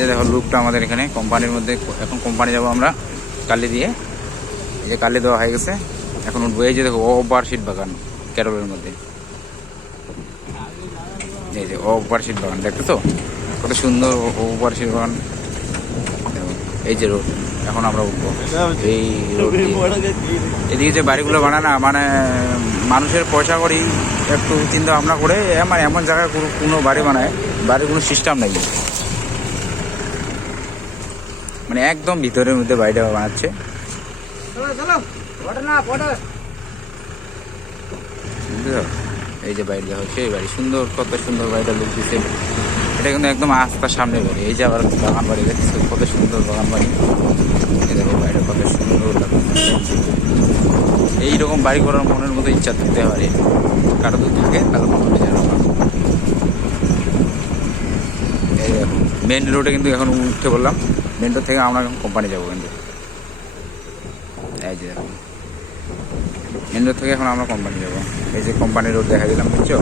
যে দেখো লুকটা আমাদের এখানে কোম্পানির মধ্যে। এখন কোম্পানি যাবো আমরা কালি দিয়ে। এই যে কালি দেওয়া হয়ে গেছে, এখন উঠবো। এই যে দেখো ওভারশিট বাগান ক্যারলের মধ্যে। এই যে ওভারশিট বাগান দেখতেছো কত সুন্দর ওভারশিট বাগান। এই যে রোড, এখন আমরা উঠবো এই রোড দিয়ে। এদিকে যে বাড়িগুলো বানায় না, মানে মানুষের পয়সা করি একটু চিন্তা ভাবনা করে মানে এমন জায়গায় কোনো বাড়ি বানায়, বাড়ির কোনো সিস্টেম নেই, মানে একদম ভিতরের মধ্যে বাড়িটা বানাচ্ছে। এই যে বাড়ি দেখা হচ্ছে, এই বাড়ি সুন্দর, কত সুন্দর বাড়িটা লুক দিচ্ছে। এটা কিন্তু একদম আস্তার সামনে বাড়ি। এই যে আবার বাগান বাড়ি দেখছো, কত সুন্দর বাগান বাড়ি। এই দেখো বাড়িটা কত সুন্দর লাগছে। এইরকম বাড়ি করার মনের মতো ইচ্ছা থাকতে পারে, কারো তো থাকে, কারো মনে জানো না। এই দেখো মেন রোডে কিন্তু এখন উঠতে বললাম, মেন রোড থেকে আমরা এখন কোম্পানি যাবো কিন্তু। এই যে দেখো মেন রোড থেকে এখন আমরা কোম্পানি যাবো। এই যে কোম্পানি রোড দেখা দিলাম, বুঝছো।